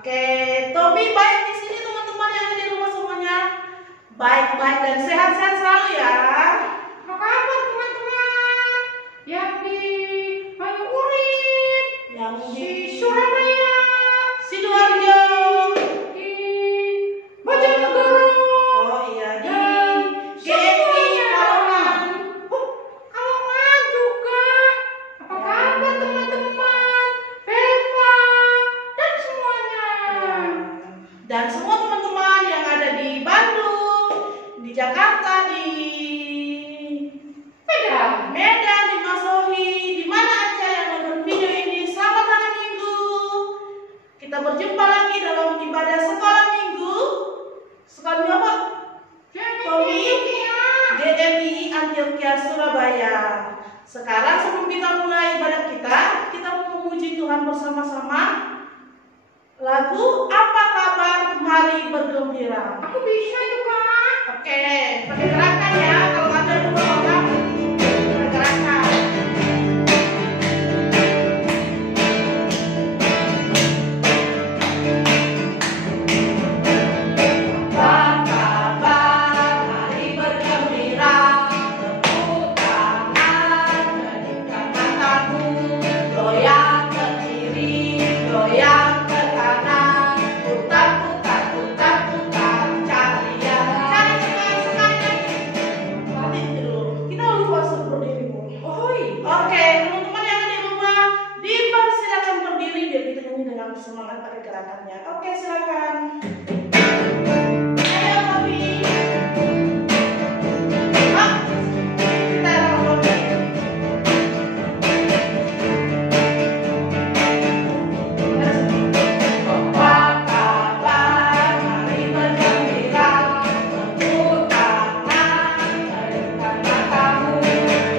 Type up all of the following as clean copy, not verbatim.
Oke, Tommy baik di sini teman-teman yang ada di rumah semuanya. Baik-baik dan sehat-sehat selalu ya. Apa kabar teman-teman? Yang di Banyu Urip, Yang di di Surabaya, Sidoarjo, di Bojonegoro. oh iya di Dan GFI semuanya. Kalongan. Kalongan juga. Apa kabar teman-teman? Beva dan semuanya. Dan semua teman-teman yang ada di Bandung, di Jakarta, di Medan, di Masohi, di mana aja yang nonton video ini, selamat hari Minggu. Kita berjumpa lagi dalam ibadah sekolah Minggu. Sekolah Minggu apa? Tommy GMI Antioquia Surabaya. Sekarang sebelum kita mulai ibadah kita mau memuji Tuhan bersama-sama. Lagu Apa Kabar Mari Bergembira. Aku bisa juga. Oke, pakai gerakan ya. Kalau ada 2 orang, bergerakan. Apa kabar, mari bergembira. Tepuk tangan, kedipkan matamu. Goyang ke kiri, goyang ke kanan. Putar, putar, putar, putar. Cari yang lain. Sekali lagi. Nanti dulu. Kita lupa berdiri. Oke, teman-teman yang ada di rumah, dipersilakan berdiri biar kita nyanyi dengan semangat pada gerakannya. Oke, silakan. Ayo, Bobby. Ah, kita Bobby. Apa kabar? Mari bergembira. Tepuk tangan, kedipkan matamu.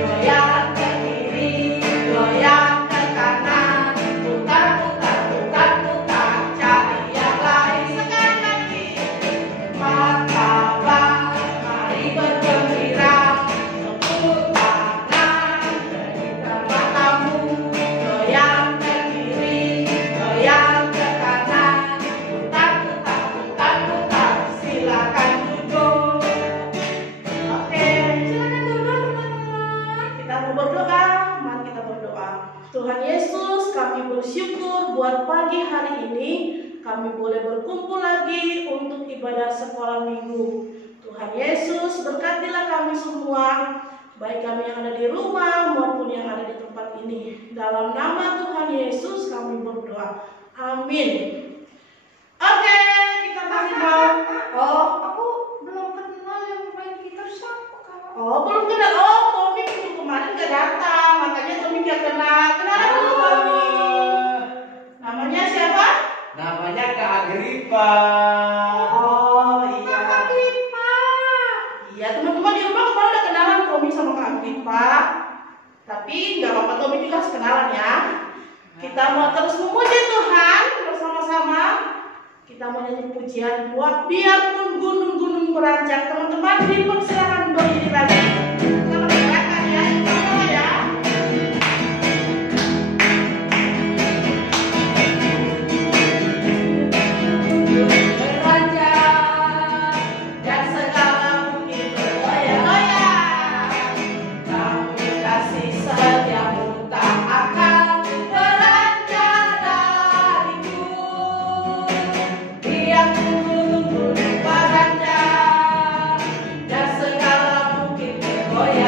Goyang ke kiri, goyang ke kanan. Putar, putar, putar, putar. Cari yang lain. Sekali lagi. Apa kabar? Mari bergembira. Tepuk tangan, kedipkan matamu. Goyang ke kiri, goyang ke kanan. Putar, putar, putar, putar. Silakan duduk. Oke, silakan duduk teman-teman. Kita mau berdoa, mari kita berdoa. Tuhan Yesus, kami bersyukur buat pagi hari ini kami boleh berkumpul lagi untuk ibadah sekolah minggu. Tuhan Yesus, berkatilah kami semua, baik kami yang ada di rumah maupun yang ada di tempat ini. Dalam nama Tuhan Yesus kami berdoa. Amin. Oke, kita kasih mau. Oh, Aku belum kenal yang main gitar siapa kak? belum kenal. Oh, Tommy minggu kemarin gak datang, makanya Tommy gak kenal. Kenalan dulu Tommy. Namanya siapa? Namanya Kak Agripa. Oh iya. Kakak Dipa. Iya, teman-teman di rumah kemarin udah kenalan Tommy sama Kak Agripa. Tapi nggak apa-apa, Tommy juga harus kenalan ya. Kita mau terus memuji Tuhan bersama-sama. Kita mau nyanyi pujian buat biarpun gunung-gunung beranjak. Teman-teman dipersilakan berdiri lagi. Kita bergerakan ya, kita mulai ya. Beranjak dan segala mungkin bergoyang-goyang. Kamu kasih setiamu tak akan beranjak dariku. Biarpun gunung-gunung beranjak dan segala mungkin bergoyang.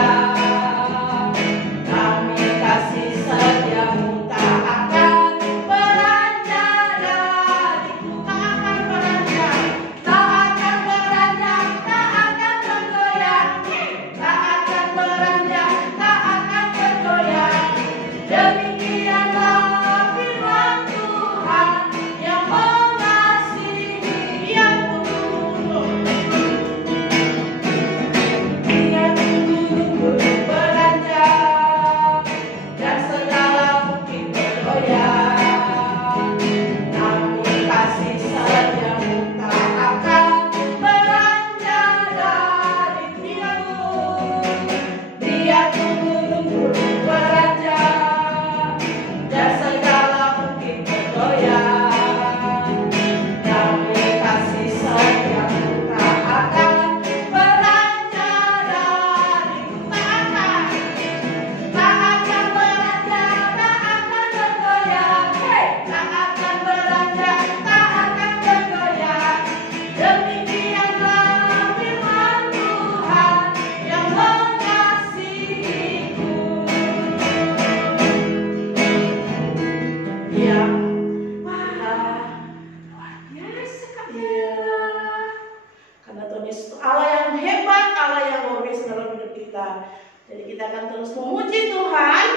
terus memuji Tuhan.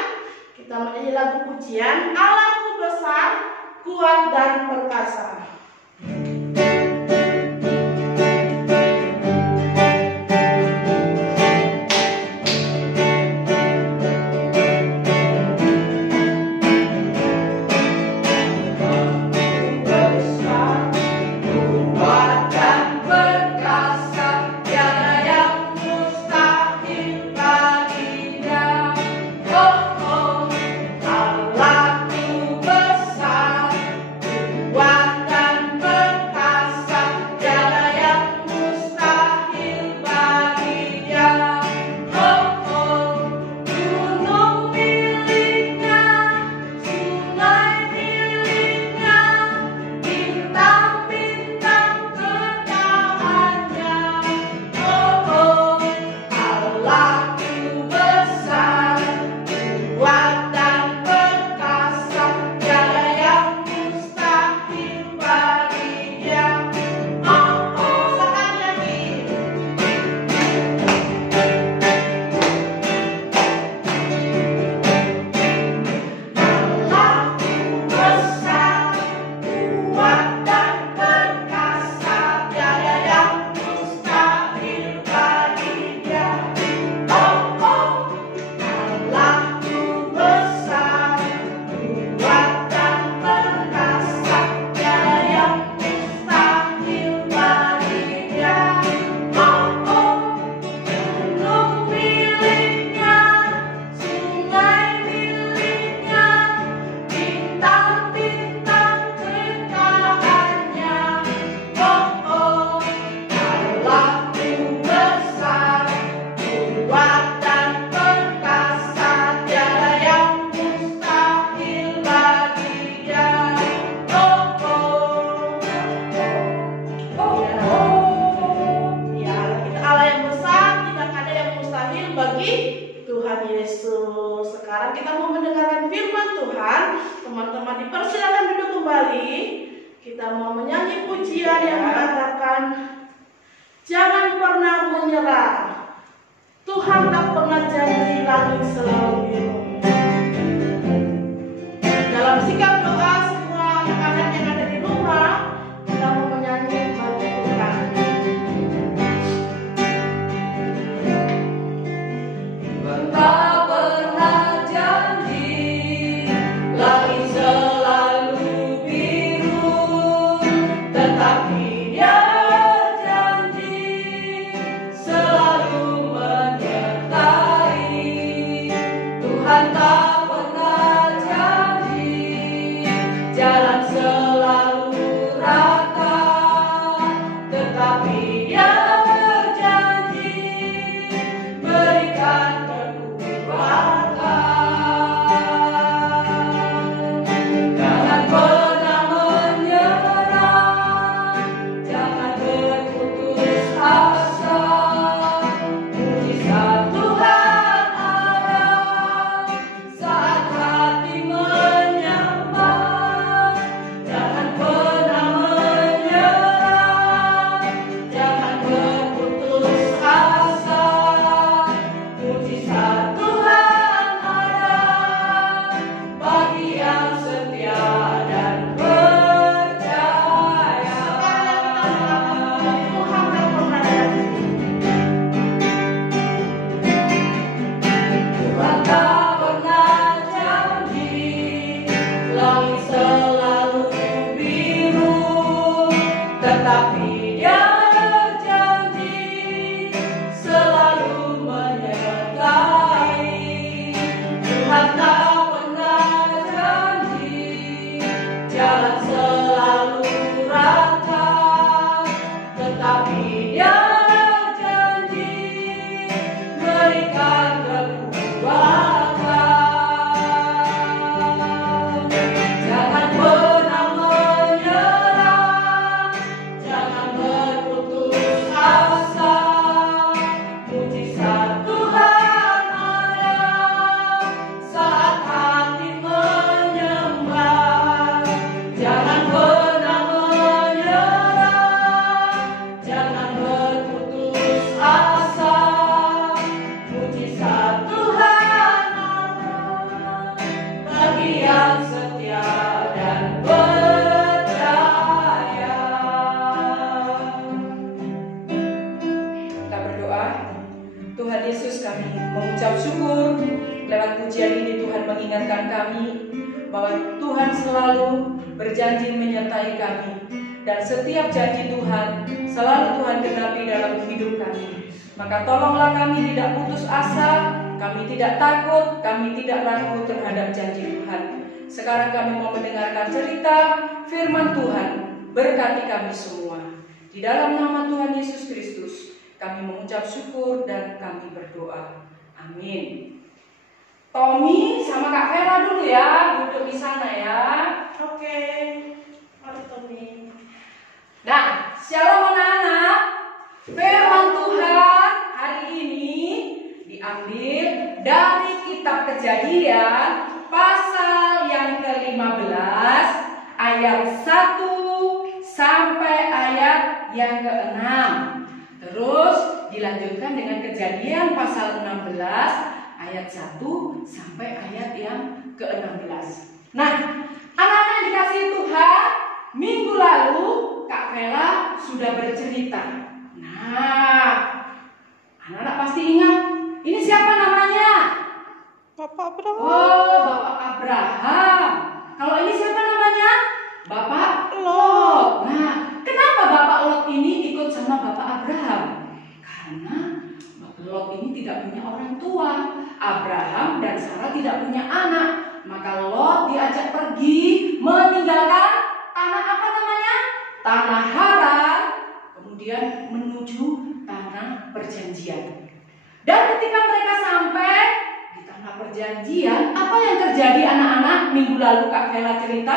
Kita menyanyi lagu pujian, Allahku besar, kuat dan perkasa. Tuhan tak pernah janji mendengarkan kami, bahwa Tuhan selalu berjanji menyertai kami, dan setiap janji Tuhan selalu Tuhan genapi dalam hidup kami. Maka tolonglah kami tidak putus asa, kami tidak takut, kami tidak ragu terhadap janji Tuhan. Sekarang kami mau mendengarkan cerita firman Tuhan. Berkati kami semua. Di dalam nama Tuhan Yesus Kristus, kami mengucap syukur dan kami berdoa. Amin. Tommy sama Kak Vera dulu ya, duduk di sana ya. Oke. Mari Tommy. Nah, shalom anak-anak. Firman Tuhan hari ini diambil dari kitab Kejadian pasal yang ke-15 ayat 1 sampai ayat yang ke-6. Terus dilanjutkan dengan Kejadian pasal 16 ayat 1 sampai ayat yang ke-16. Nah, anak-anak yang dikasihi Tuhan, minggu lalu Kak Vela sudah bercerita. Nah, anak-anak pasti ingat, ini siapa namanya? Bapak Abraham. Oh, Bapak Abraham. Kalau ini siapa namanya? Bapak Lot. Nah, kenapa Bapak Lot ini ikut sama Bapak Abraham? Karena Lot ini tidak punya orang tua. Abraham dan Sarah tidak punya anak. Maka Lot diajak pergi meninggalkan tanah apa namanya? Tanah Haran. Kemudian menuju tanah perjanjian. Dan ketika mereka sampai di tanah perjanjian, apa yang terjadi anak-anak? Minggu lalu Kak Vela cerita,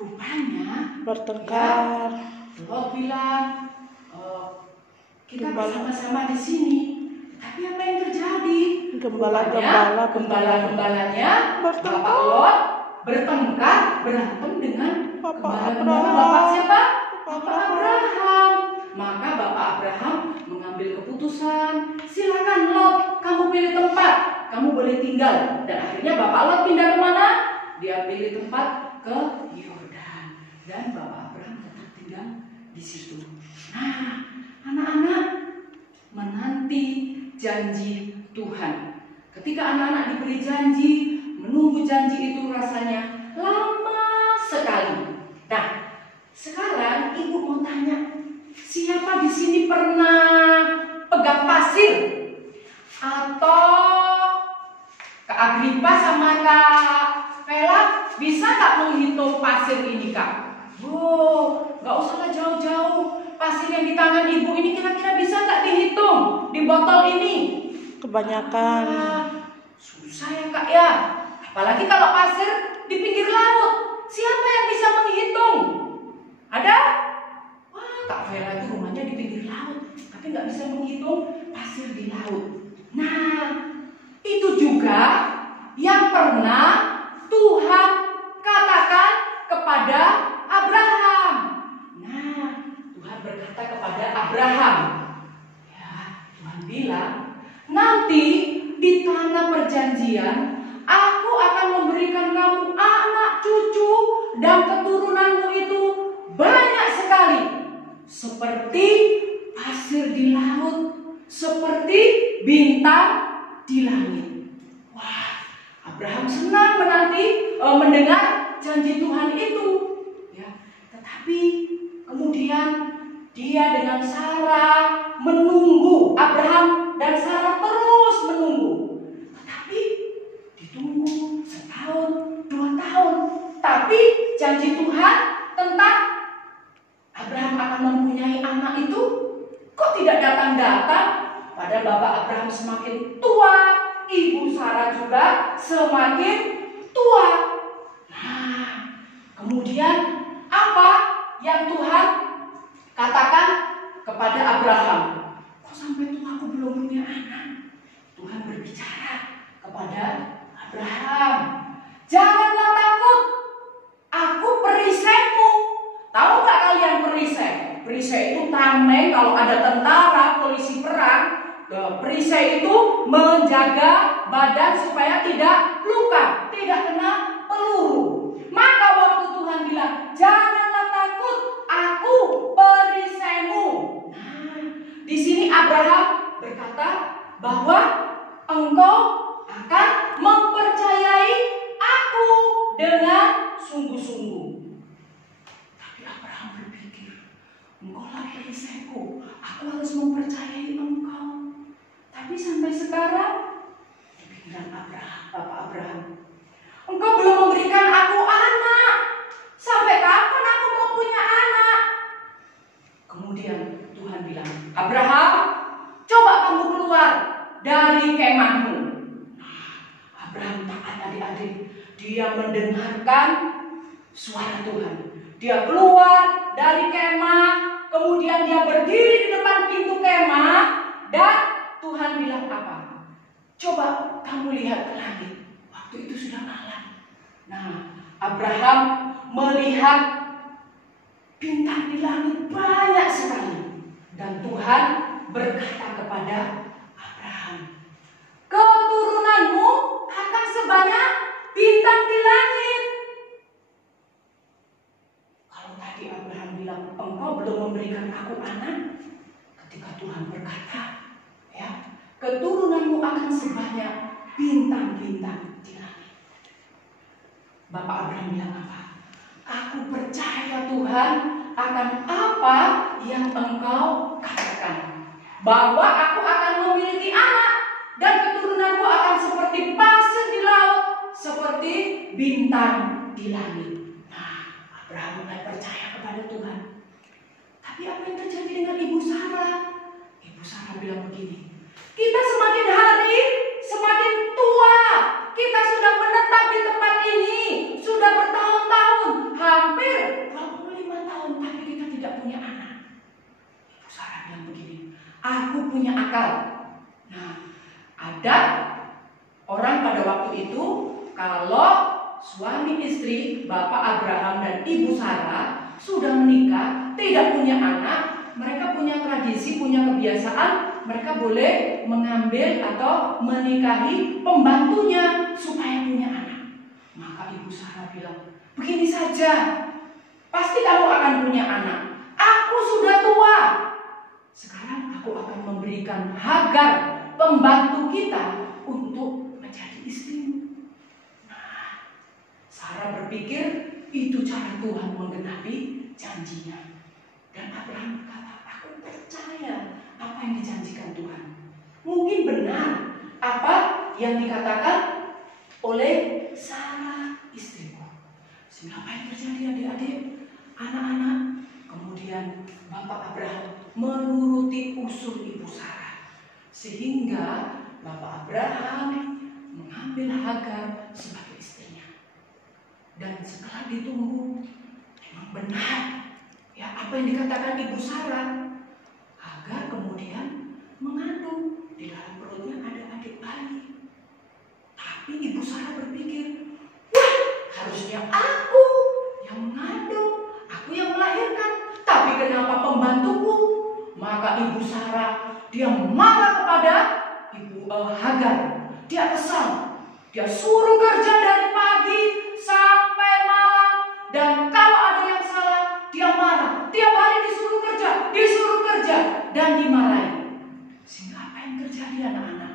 rupanya Bertengkar. ya, Lot bilang, kita bersama-sama di sini. Tapi apa yang terjadi? Gembala-gembalanya Bapak Lot bertengkar, berantem dengan gembala-gembala Bapak siapa? Bapak Abraham. Maka Bapak Abraham mengambil keputusan, silakan Lot, kamu pilih tempat, kamu boleh tinggal. Dan akhirnya Bapak Lot pindah ke mana? Dia pilih tempat ke Yordan. Dan Bapak Abraham tetap tinggal di situ. Nah, anak-anak menanti janji Tuhan. Ketika anak-anak diberi janji, menunggu janji itu rasanya lama sekali. Nah, sekarang ibu mau tanya, siapa di sini pernah pegang pasir? Atau Kak Agripa sama Kak Vela bisa nggak menghitung pasir ini, Kak? Oh, nggak usah jauh-jauh. Pasir yang di tangan ibu ini kira-kira bisa nggak dihitung di botol ini? Kebanyakan. Susah ya Kak ya. Apalagi kalau pasir di pinggir laut. Siapa yang bisa menghitung? Ada? Wah, Kak Vera itu rumahnya di pinggir laut, tapi nggak bisa menghitung pasir di laut. Nah, itu juga yang pernah Tuhan katakan kepada Abraham. Nah, Tuhan berkata kepada Abraham, ya, Tuhan bilang, nanti di tanah perjanjian aku akan memberikan kamu anak, cucu, dan keturunanmu itu banyak sekali, seperti pasir di laut, seperti bintang di langit. Wah, Abraham senang mendengar janji Tuhan itu. Ya, tetapi kemudian dia dengan Sarah menunggu. Abraham dan Sarah terus menunggu. Tetapi ditunggu setahun, 2 tahun. Tapi janji Tuhan tentang Abraham akan mempunyai anak itu kok tidak datang-datang? Pada Bapak Abraham semakin tua, Ibu Sarah juga semakin tua. Nah, kemudian apa yang Tuhan katakan kepada Abraham? Kok sampai tua aku belum punya anak? Tuhan berbicara kepada Abraham, janganlah takut, aku perisaimu. Tahu nggak kalian perisai? Perisai itu tameng kalau ada tentara, polisi perang. Perisai itu menjaga badan supaya tidak luka, tidak kena peluru. Maka waktu Tuhan bilang, janganlah takut, aku perisaimu. Nah, di sini Abraham berkata bahwa engkau akan mempercayai Abraham berpikir, engkaulah periseku, aku harus mempercayai engkau. Tapi sampai sekarang, di pikiran Abraham, Bapak Abraham, engkau belum memberikan aku anak. Sampai kapan aku mau punya anak? Kemudian Tuhan bilang, Abraham, coba kamu keluar dari kemahmu. Abraham taat adik-adik. Dia mendengarkan suara Tuhan. Dia keluar dari kemah, kemudian dia berdiri di depan pintu kemah, dan Tuhan bilang apa? Coba kamu lihat ke langit. Waktu itu sudah malam. Nah, Abraham melihat bintang di langit banyak sekali. Dan Tuhan berkata kepada Abraham, keturunanmu akan sebanyak bintang di langit. Kalau tadi Abraham bilang, engkau belum memberikan aku anak, ketika Tuhan berkata, ya, keturunanmu akan sebanyak bintang-bintang di langit. Bapak Abraham bilang apa? Aku percaya Tuhan akan apa yang engkau katakan, bahwa aku akan memiliki anak dan keturunanku akan seperti pasir di laut, seperti bintang di langit. Nah, Abraham mulai percaya kepada Tuhan. Tapi apa yang terjadi dengan Ibu Sarah? Ibu Sarah bilang begini, kita semakin hari semakin tua. Kita sudah menetap di tempat ini sudah bertahun-tahun, hampir 25 tahun, tapi kita tidak punya anak. Ibu Sarah bilang begini, aku punya akal. Nah, ada orang pada waktu itu, kalau suami istri Bapak Abraham dan Ibu Sarah sudah menikah, tidak punya anak, mereka punya tradisi, punya kebiasaan, mereka boleh mengambil atau menikahi pembantunya supaya punya anak. Maka Ibu Sarah bilang, begini saja, pasti kamu akan punya anak. Aku sudah tua. Sekarang aku akan memberikan Hagar, pembantu kita, untuk menjadi istrimu. Nah, Sarah berpikir itu cara Tuhan menggenapi janjinya. Dan Abraham berkata, aku percaya apa yang dijanjikan Tuhan. Mungkin benar apa yang dikatakan oleh Sarah istriku. Sehingga apa yang terjadi adik-adik, anak-anak, kemudian Bapak Abraham menuruti usul Ibu Sarah. Sehingga Bapak Abraham mengambil Hagar sebagai istrinya. Dan setelah ditunggu, memang benar ya apa yang dikatakan Ibu Sarah. Hagar kemudian mengandung, di dalam perutnya ada adik bayi. Tapi Ibu Sarah berpikir, wah, harusnya aku yang mengandung, aku yang melahirkan. Tapi kenapa pembantuku? Maka Ibu Sarah, dia marah kepada Ibu Hagar. Dia kesal. Dia suruh kerja dari pagi sampai malam. Dan kalau ada yang salah, dia marah. Tiap hari disuruh kerja, dan dimarahi. Sehingga apa yang terjadi anak-anak?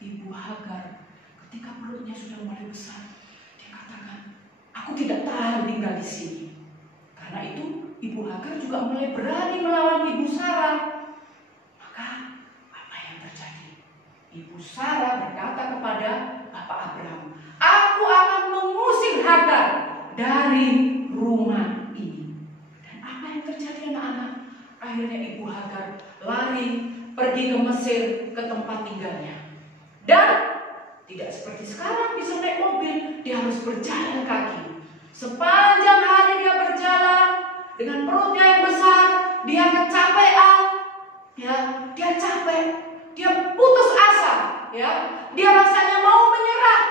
Ibu Hagar ketika perutnya sudah mulai besar, dia katakan, aku tidak tahan tinggal di sini. Karena itu Ibu Hagar juga mulai berani melawan Ibu Sarah. Maka apa yang terjadi? Ibu Sarah berkata kepada Bapak Abraham, aku akan mengusir Hagar dari rumah ini. Dan apa yang terjadi anak-anak? Akhirnya Ibu Hagar lari pergi ke Mesir, ke tempat tinggalnya. Dan tidak seperti sekarang bisa naik mobil, dia harus berjalan kaki. Sepanjang hari dia berjalan dengan perutnya yang besar, dia kecapean, ya, dia capek, dia putus asa, ya, dia rasanya mau menyerah,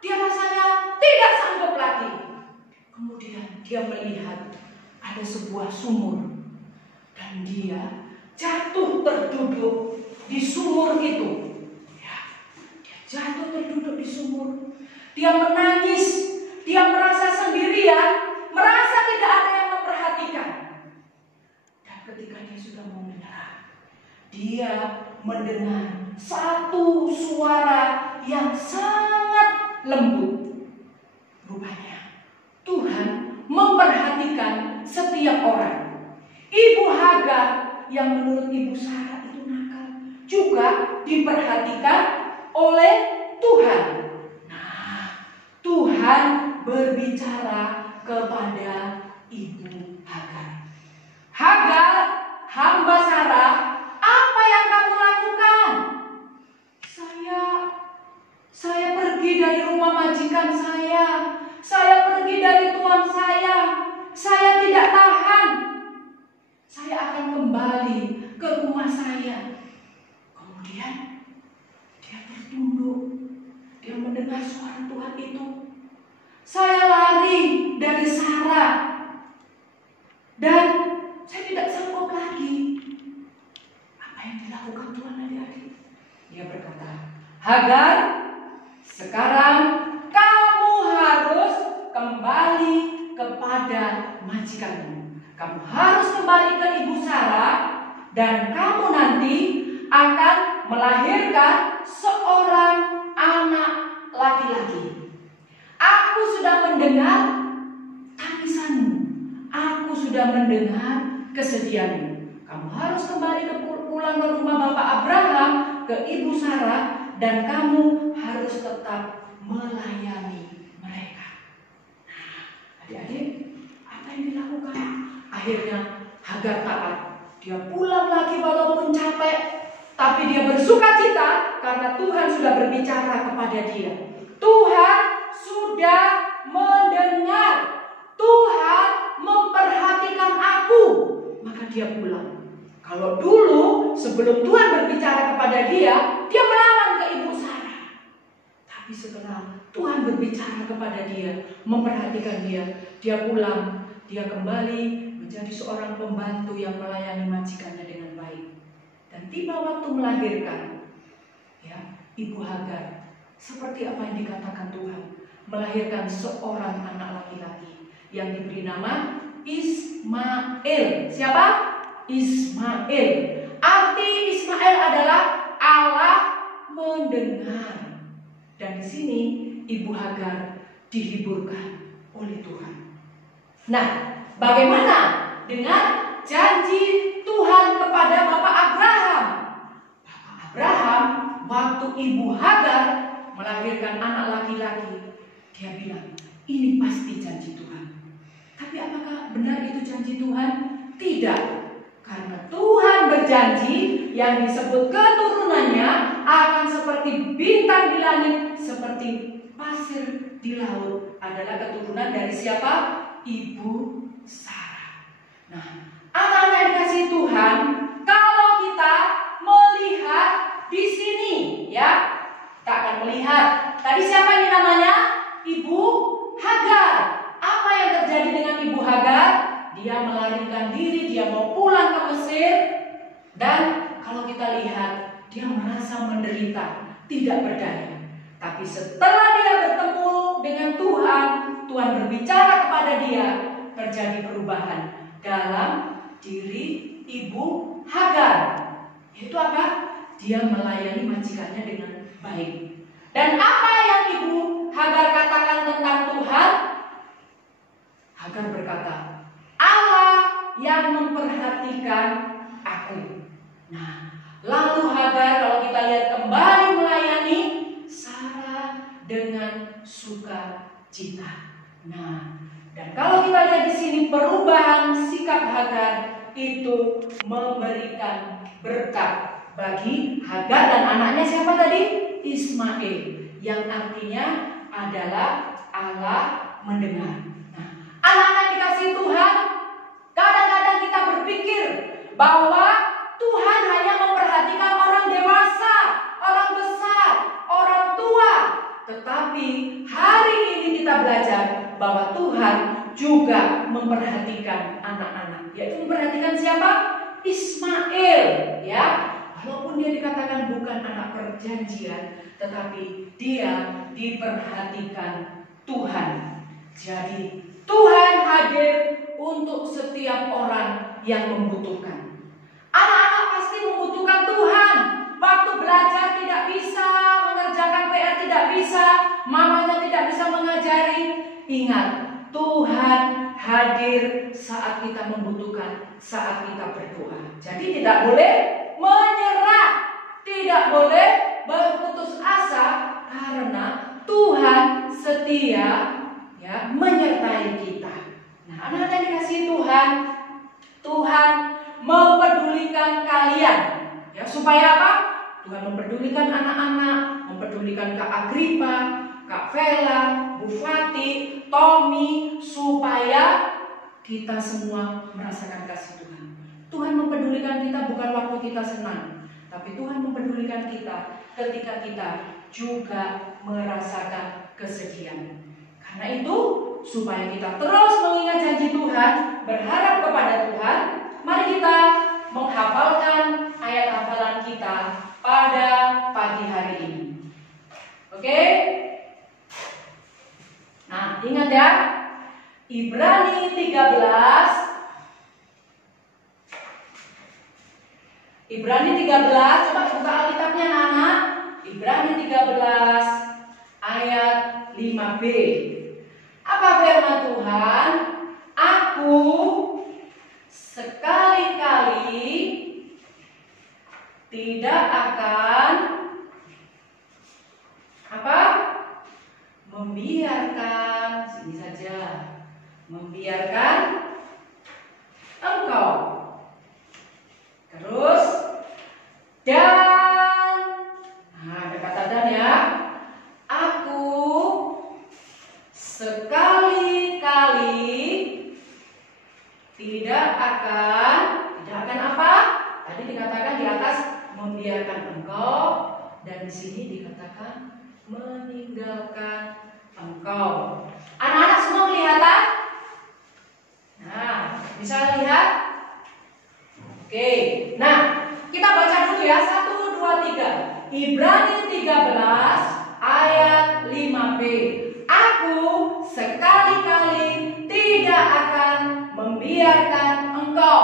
dia rasanya tidak sanggup lagi. Kemudian dia melihat ada sebuah sumur dan dia jatuh terduduk di sumur itu. Ya, dia jatuh terduduk di sumur. Dia menangis. Dia merasa sendirian, merasa tidak ada yang memperhatikan. Dan ketika dia sudah mau menyerah, dia mendengar satu suara yang sangat lembut. Rupanya Tuhan memperhatikan setiap orang. Ibu Hagar yang menurut Ibu Sarah itu nakal juga diperhatikan oleh Tuhan. Nah, Tuhan berbicara kepada Ibu Hagar. Hagar, hamba Sarah, apa yang kamu lakukan? Saya pergi dari rumah majikan saya pergi dari tuan saya tidak tahan. Saya akan kembali ke rumah saya. Kemudian dia tertunduk, dia mendengar suara Tuhan itu. Saya lari dari Sarah dan saya tidak sanggup lagi. Apa yang dilakukan Tuhan adik-adik? Dia berkata, Hagar, sekarang kamu harus kembali kepada majikanmu. Kamu harus kembali ke Ibu Sarah dan kamu nanti akan melahirkan seorang anak laki-laki. Aku sudah mendengar tangisanmu. Aku sudah mendengar kesedihanmu. Kamu harus kembali pulang ke rumah Bapak Abraham, ke Ibu Sarah, dan kamu harus tetap melayani mereka. Nah, adik-adik, apa yang dilakukan? Akhirnya Hagar taat. Dia pulang lagi walaupun capek, tapi dia bersuka cita karena Tuhan sudah berbicara kepada dia. Tuhan sudah mendengar. Tuhan memperhatikan aku. Maka dia pulang. Kalau dulu sebelum Tuhan berbicara kepada dia melawan ke Ibu Sarah. Tapi setelah Tuhan berbicara kepada dia, memperhatikan dia pulang, dia kembali menjadi seorang pembantu yang melayani majikannya dengan baik. Dan tiba waktu melahirkan, ya, Ibu Hagar seperti apa yang dikatakan Tuhan, melahirkan seorang anak laki-laki yang diberi nama Ismail. Siapa? Ismail. Arti Ismail adalah Allah mendengar. Dan di sini Ibu Hagar dihiburkan oleh Tuhan. Nah, bagaimana dengan janji Tuhan kepada Bapak Abraham? Bapak Abraham waktu Ibu Hagar melahirkan anak laki-laki, dia bilang, ini pasti janji Tuhan. Tapi apakah benar itu janji Tuhan? Tidak. Karena Tuhan berjanji yang disebut keturunannya akan seperti bintang di langit, seperti pasir di laut. Adalah keturunan dari siapa? Ibu Sarah. Nah, anak-anak yang dikasihi Tuhan, kalau kita melihat di sini, ya, kita akan melihat. Tadi siapa ini namanya? Ibu Hagar. Apa yang terjadi dengan Ibu Hagar? Dia melarikan diri, dia mau pulang ke Mesir. Dan kalau kita lihat, dia merasa menderita, tidak berdaya. Tapi setelah dia bertemu dengan Tuhan, Tuhan berbicara kepada dia, terjadi perubahan dalam diri Ibu Hagar. Itu apa? Dia melayani majikannya dengan baik. Dan apa yang Ibu Hagar katakan tentang Tuhan? Hagar berkata, Allah yang memperhatikan aku. Nah, lalu Hagar kalau kita lihat kembali melayani Sarah dengan sukacita. Nah, dan kalau kita lihat di sini perubahan sikap Hagar itu memberikan berkat bagi Hagar dan anaknya siapa tadi? Ismail, yang artinya adalah Allah mendengar. Nah, anak-anak dikasih Tuhan, kadang-kadang kita berpikir bahwa Tuhan hanya memperhatikan orang dewasa, orang besar, orang tua. Tetapi hari ini kita belajar bahwa Tuhan juga memperhatikan anak-anak. Yaitu memperhatikan siapa? Ismail, ya. Walaupun dia dikatakan bukan anak perjanjian, tetapi dia diperhatikan Tuhan. Jadi Tuhan hadir untuk setiap orang yang membutuhkan. Anak-anak pasti membutuhkan Tuhan. Waktu belajar tidak bisa, mengerjakan PR tidak bisa, mamanya tidak bisa mengajari. Ingat, Tuhan hadir saat kita membutuhkan, saat kita berdoa. Jadi tidak boleh menyerah, tidak boleh berputus asa, karena Tuhan setia ya menyertai kita. Nah, anak-anak dikasihi Tuhan, Tuhan mempedulikan kalian ya, supaya apa? Tuhan mempedulikan anak-anak, mempedulikan Kak Agripa, Kak Vela, Bu Fati, Tommy, supaya kita semua merasakan kasih Tuhan. Tuhan mempedulikan kita bukan waktu kita senang, tapi Tuhan mempedulikan kita ketika kita juga merasakan kesedihan. Karena itu, supaya kita terus mengingat janji Tuhan, berharap kepada Tuhan, mari kita menghafalkan ayat hafalan kita pada pagi hari ini. Oke? Nah, ingat ya, Ibrani 13, coba buka Alkitabnya anak-anak. Ibrani 13 ayat 5b. Apa firman Tuhan? Aku sekali-kali tidak akan apa? Membiarkan, sini saja, membiarkan engkau. Terus dan, nah ada kata dan ya. Aku sekali-kali tidak akan apa? Tadi dikatakan di atas membiarkan engkau, dan di sini dikatakan meninggalkan engkau. Anak-anak semua kelihatan? Nah, bisa lihat? Oke, nah kita baca dulu ya, 1, 2, 3. Ibrani 13 ayat 5b. Aku sekali-kali tidak akan membiarkan engkau,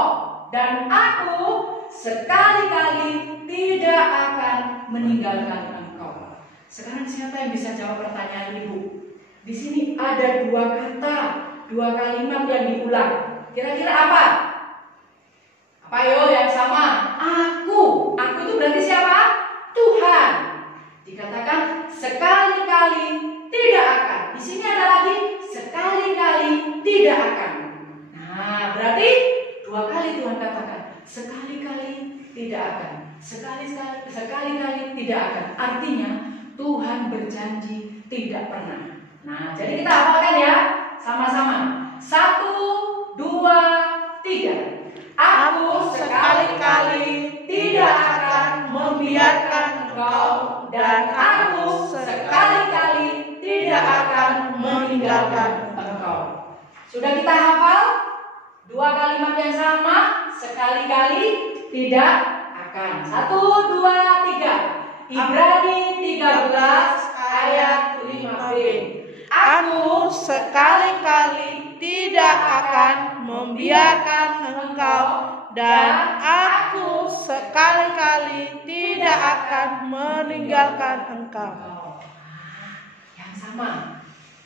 dan aku sekali-kali tidak akan meninggalkan engkau. Sekarang siapa yang bisa jawab pertanyaan Ibu? Di sini ada 2 kata, 2 kalimat yang diulang. Kira-kira apa? Apa yo yang sama? Aku. Aku itu berarti siapa? Tuhan. Dikatakan sekali-kali tidak akan. Di sini ada lagi sekali-kali tidak akan. Nah, berarti 2 kali Tuhan katakan sekali-kali tidak akan. Sekali-kali tidak akan. Artinya Tuhan berjanji tidak pernah. Nah, jadi kita hafalkan ya sama-sama. 1, 2, 3. Aku sekali-kali tidak akan membiarkan engkau, dan aku sekali-kali tidak akan meninggalkan engkau. Sudah kita hafal 2 kalimat yang sama, sekali-kali tidak akan. 1, 2, 3. Ibrani 13 ayat 5b. Aku sekali-kali tidak akan membiarkan engkau, dan aku sekali-kali tidak akan meninggalkan engkau. Yang sama.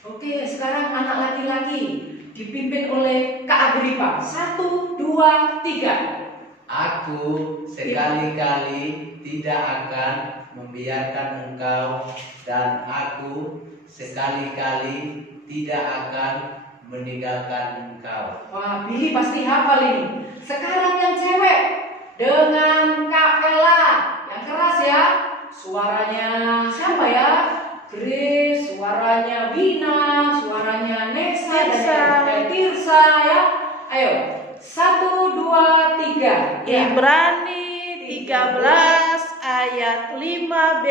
Oke, sekarang anak laki-laki dipimpin oleh Kak Agripa. 1, 2, 3. Aku sekali-kali tidak akan membiarkan engkau, dan aku sekali-kali tidak akan meninggalkan engkau. Wah, Billy pasti hafal ini. Sekarang yang cewek dengan Kak Vela yang keras ya. Suaranya siapa ya? Grace, suaranya Wina, suaranya Nexa dan Tirsa ya. Ayo, 1, 2, 3. Ibrani 13 ayat 5b.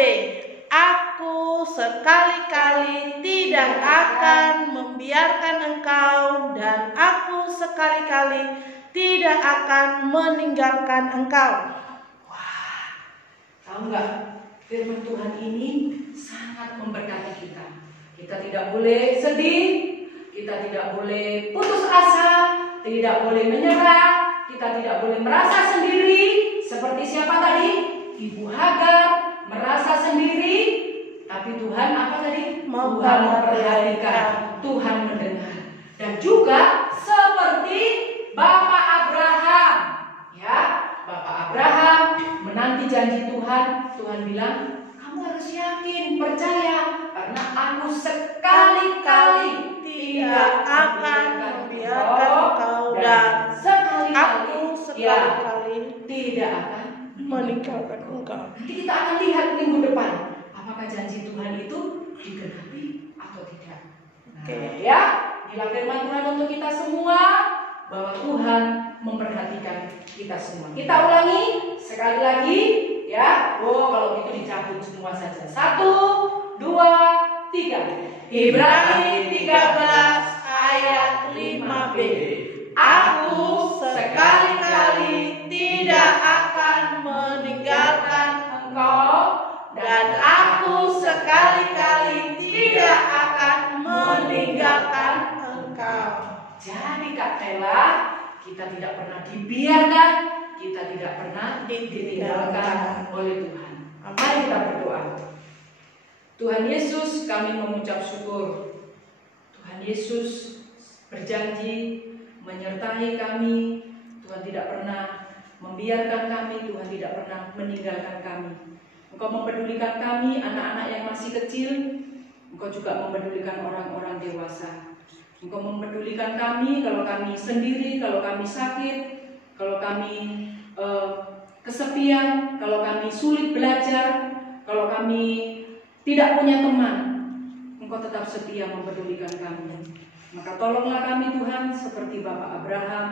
Aku sekali-kali tidak akan membiarkan engkau, dan aku sekali-kali tidak akan meninggalkan engkau. Wah, tahu nggak? Firman Tuhan ini sangat memberkati kita. Kita tidak boleh sedih, kita tidak boleh putus asa, tidak boleh menyerah, kita tidak boleh merasa sendiri. Seperti siapa tadi? Ibu Hagar merasa sendiri, tapi Tuhan apa tadi? Tuhan memperhatikan, Tuhan mendengar. Dan juga seperti Bapak Abraham. Ya, Bapak Abraham menanti janji Tuhan. Tuhan bilang, kamu harus yakin, percaya, karena aku sekali-kali tidak akan membiarkan engkau dan aku sekali-kali tidak akan meninggalkan engkau. Nanti kita akan lihat minggu depan apakah janji Tuhan itu digenapi atau tidak. Nah, ya, inilah firman Tuhan untuk kita semua, bahwa Tuhan memperhatikan kita semua. Kita ulangi sekali lagi, ya. Oh, kalau gitu dicabut semua saja. 1, 2, 3. Ibrani 13 ayat 5b. Aku sekali-kali tidak akan meninggalkan engkau dan aku sekali-kali tidak akan meninggalkan engkau. Jadi Kak Tela, kita tidak pernah dibiarkan, kita tidak pernah ditinggalkan oleh Tuhan. Mari kita berdoa. Tuhan Yesus, kami mengucap syukur. Tuhan Yesus berjanji menyertai kami. Tuhan tidak pernah membiarkan kami, Tuhan tidak pernah meninggalkan kami. Engkau mempedulikan kami, anak-anak yang masih kecil. Engkau juga mempedulikan orang-orang dewasa. Engkau mempedulikan kami kalau kami sendiri, kalau kami sakit, kalau kami kesepian, kalau kami sulit belajar, kalau kami tidak punya teman. Engkau tetap setia mempedulikan kami. Maka tolonglah kami Tuhan seperti Bapak Abraham,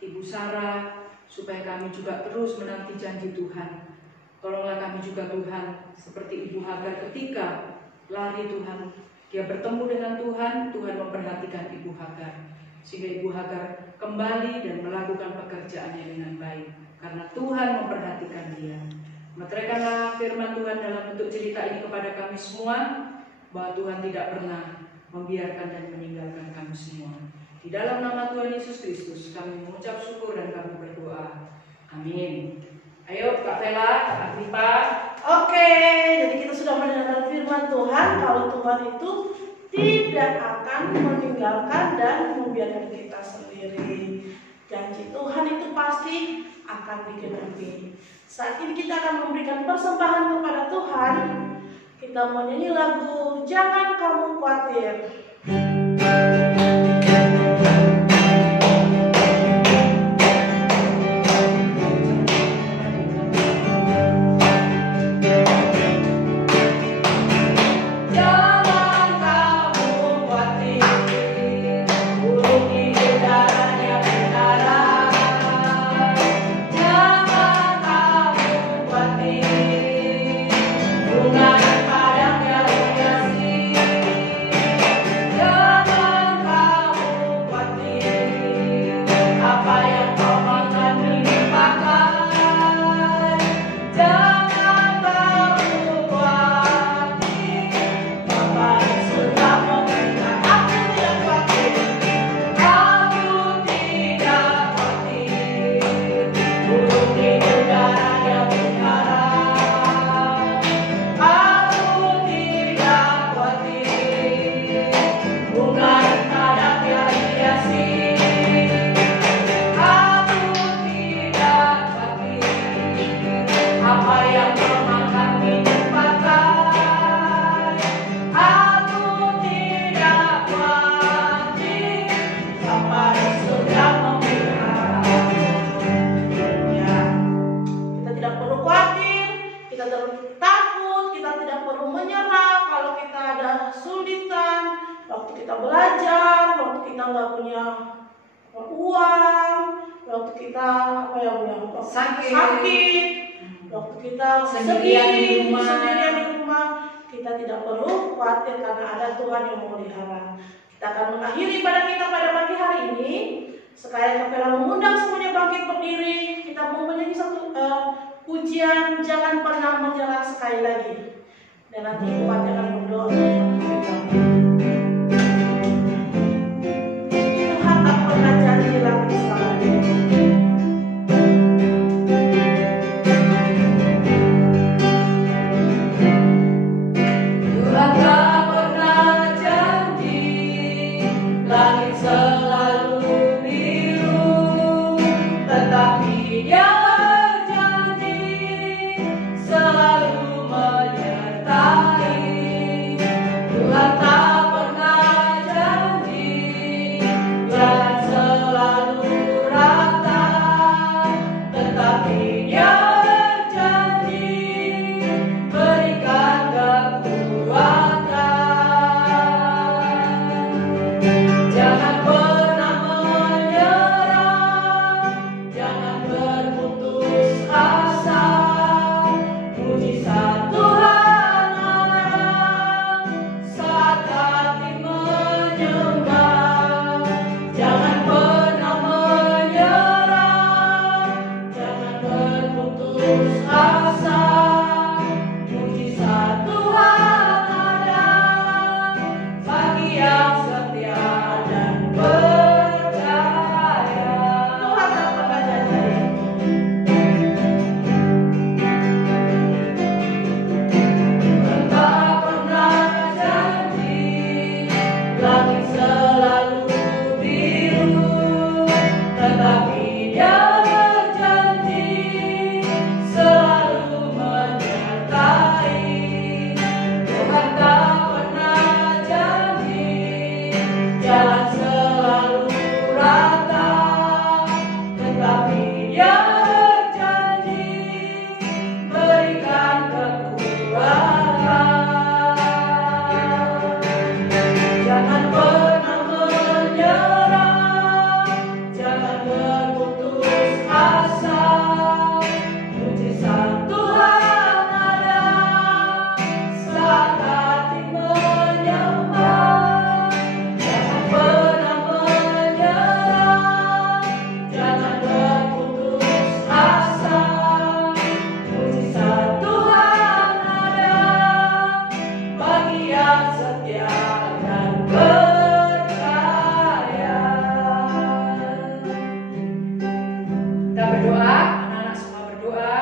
Ibu Sarah, supaya kami juga terus menanti janji Tuhan. Tolonglah kami juga Tuhan seperti Ibu Hagar ketika lari Tuhan, dia bertemu dengan Tuhan, Tuhan memperhatikan Ibu Hagar, sehingga Ibu Hagar kembali dan melakukan pekerjaannya dengan baik, karena Tuhan memperhatikan dia. Meteraikanlah firman Tuhan dalam bentuk cerita ini kepada kami semua, bahwa Tuhan tidak pernah membiarkan dan meninggalkan kami semua. Di dalam nama Tuhan Yesus Kristus kami mengucap syukur dan kami berdoa. Amin. Ayo Kak Vela, Kak Agripa. Oke, jadi kita sudah mendengar firman Tuhan kalau Tuhan itu tidak akan meninggalkan dan membiarkan kita sendiri. Janji Tuhan itu pasti akan digenapi. Saat ini kita akan memberikan persembahan kepada Tuhan. Kita menyanyi lagu Jangan Kamu Khawatir. Sakit, waktu kita sendirian di rumah, kita tidak perlu khawatir karena ada Tuhan yang memelihara. Kita akan mengakhiri ibadah kita pada pagi hari ini. Sekalian Kapela mengundang semuanya bangkit berdiri. Kita mau menyanyi satu pujian Jangan Pernah Menyerah sekali lagi. Dan nanti umatnya akan berdoa. Tuhan tak pernah janji lagi sekali. Langit selalu biru. berdoa, anak-anak semua berdoa.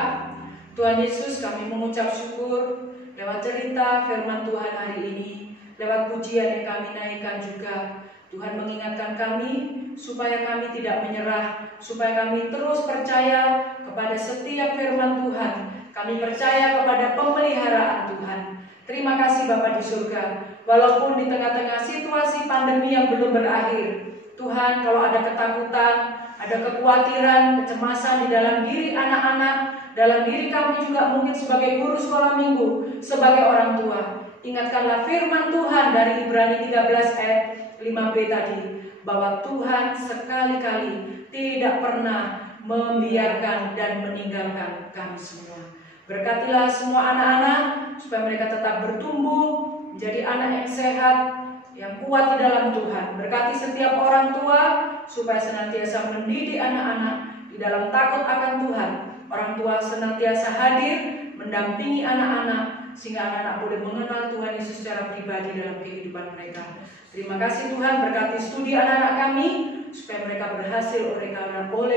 Tuhan Yesus, kami mengucap syukur lewat cerita firman Tuhan hari ini, lewat pujian yang kami naikkan juga. Tuhan mengingatkan kami supaya kami tidak menyerah, supaya kami terus percaya kepada setiap firman Tuhan. Kami percaya kepada pemeliharaan Tuhan. Terima kasih Bapa di surga. Walaupun di tengah-tengah situasi pandemi yang belum berakhir, Tuhan, kalau ada ketakutan, ada kekhawatiran, kecemasan di dalam diri anak-anak, dalam diri kami juga mungkin sebagai guru sekolah minggu, sebagai orang tua, ingatkanlah firman Tuhan dari Ibrani 13 ayat 5b tadi, bahwa Tuhan sekali-kali tidak pernah membiarkan dan meninggalkan kami semua. Berkatilah semua anak-anak supaya mereka tetap bertumbuh menjadi anak yang sehat, yang kuat di dalam Tuhan. Berkati setiap orang tua supaya senantiasa mendidik anak-anak di dalam takut akan Tuhan. Orang tua senantiasa hadir mendampingi anak-anak sehingga anak-anak boleh mengenal Tuhan Yesus secara pribadi dalam kehidupan mereka. Terima kasih Tuhan, berkati studi anak-anak kami supaya mereka berhasil oleh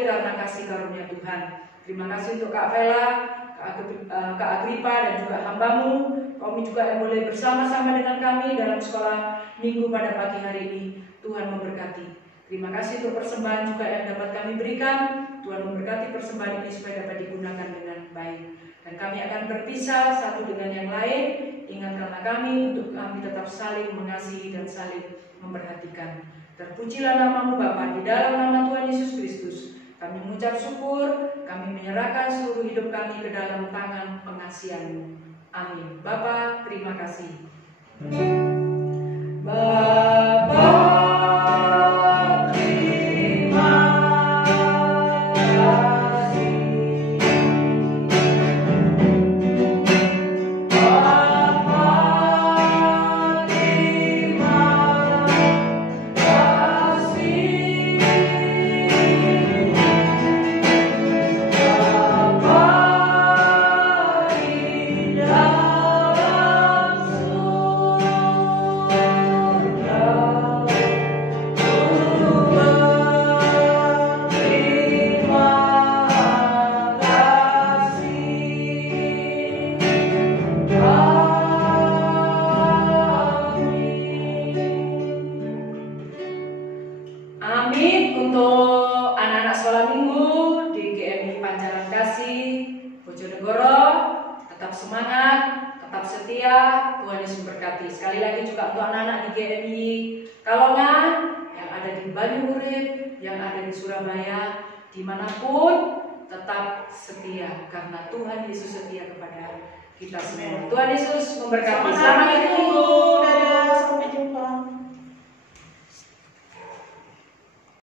karena kasih karunia Tuhan. Terima kasih untuk Kak Vela, Kak Agripa dan juga hambamu. Kami juga yang boleh bersama-sama dengan kami dalam sekolah minggu pada pagi hari ini. Tuhan memberkati. Terima kasih untuk persembahan juga yang dapat kami berikan. Tuhan memberkati persembahan ini supaya dapat digunakan dengan baik. Dan kami akan berpisah satu dengan yang lain. Ingatkanlah kami untuk kami tetap saling mengasihi dan saling memperhatikan. Terpujilah namamu Bapa, di dalam nama Tuhan Yesus Kristus. Kami mengucap syukur, kami menyerahkan seluruh hidup kami ke dalam tangan pengasihan-Mu. Amin. Bapa, terima kasih. Bapa, terima kasih. Bapa, terima kasih. Bapa di dalam Amin. Untuk anak-anak sekolah minggu di GMI Pancaran Kasih Bojonegoro, tetap semangat, tetap setia. Tuhan Yesus memberkati. Sekali lagi juga untuk anak-anak di GMI Kalongan yang ada di Banyuurip, yang ada di Surabaya, dimanapun tetap setia karena Tuhan Yesus setia kepada kita semua. Tuhan Yesus memberkati. Selamat hari Minggu. Dadah, sampai jumpa.